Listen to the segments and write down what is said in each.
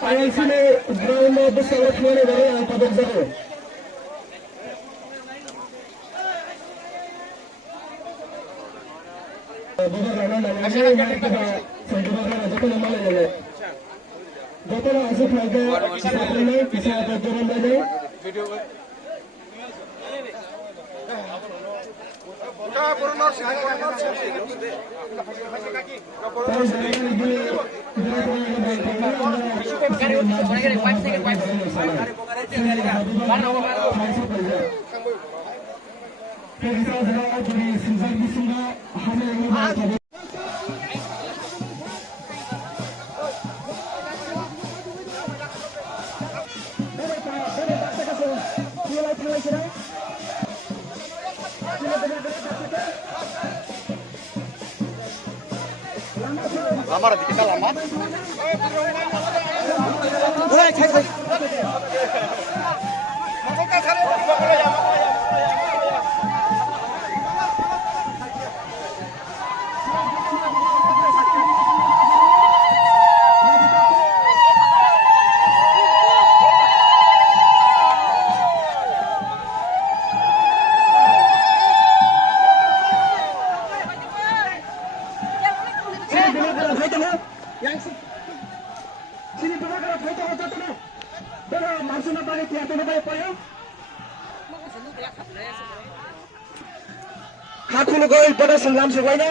Ayang sini ground besar kemana dari yang pada besar. Bukan karena namanya kita sebenarnya jatuh nama lele. Jatuh asal lagi bisa berjalan lagi. lama nanti kita lama. Mulai cek. Sini bergerak foto dulu. Baru masuk balik tiap tempat ya. Hakul gol pada senglam semuanya.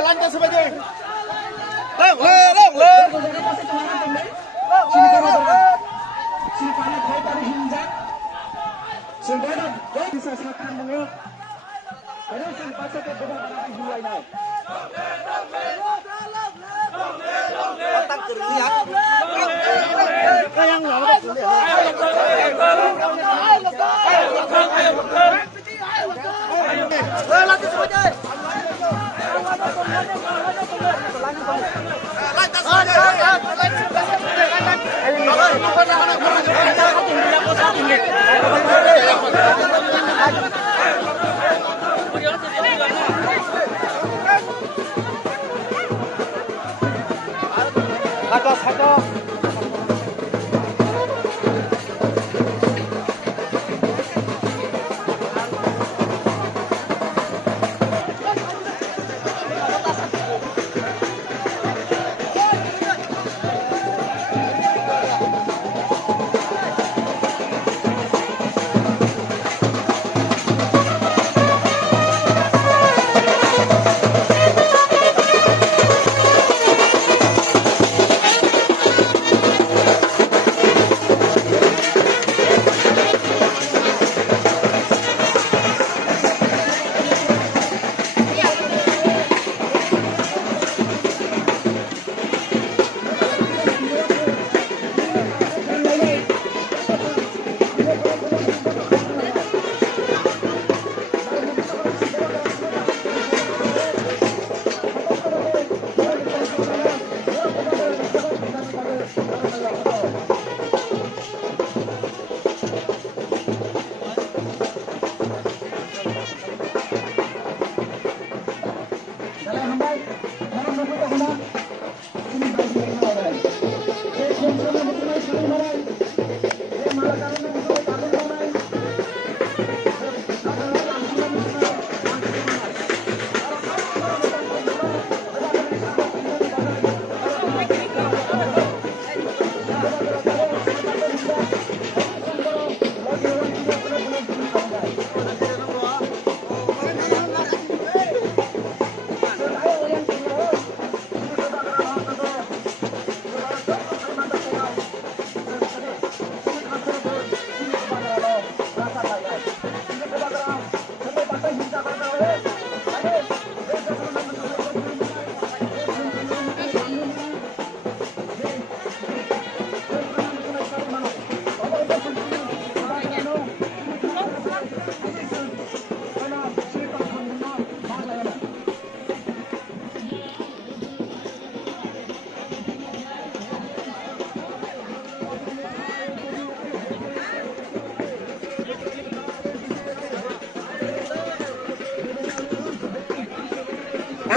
Lantas sebagai. Atas.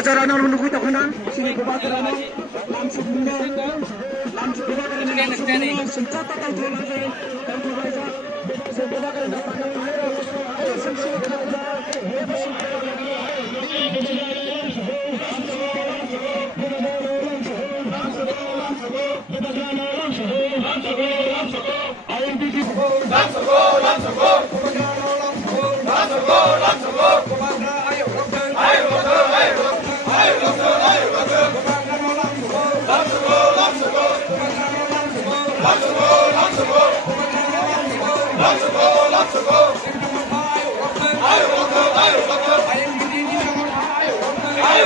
Kebajaran menunggu tak kena. Sini kebajaran langsung mundur. Langsung kebajaran langsung mundur. Senjata tak jual lagi. Dan kebajaran. Kebajaran dapat mengalir. Ayo senjata Ayo,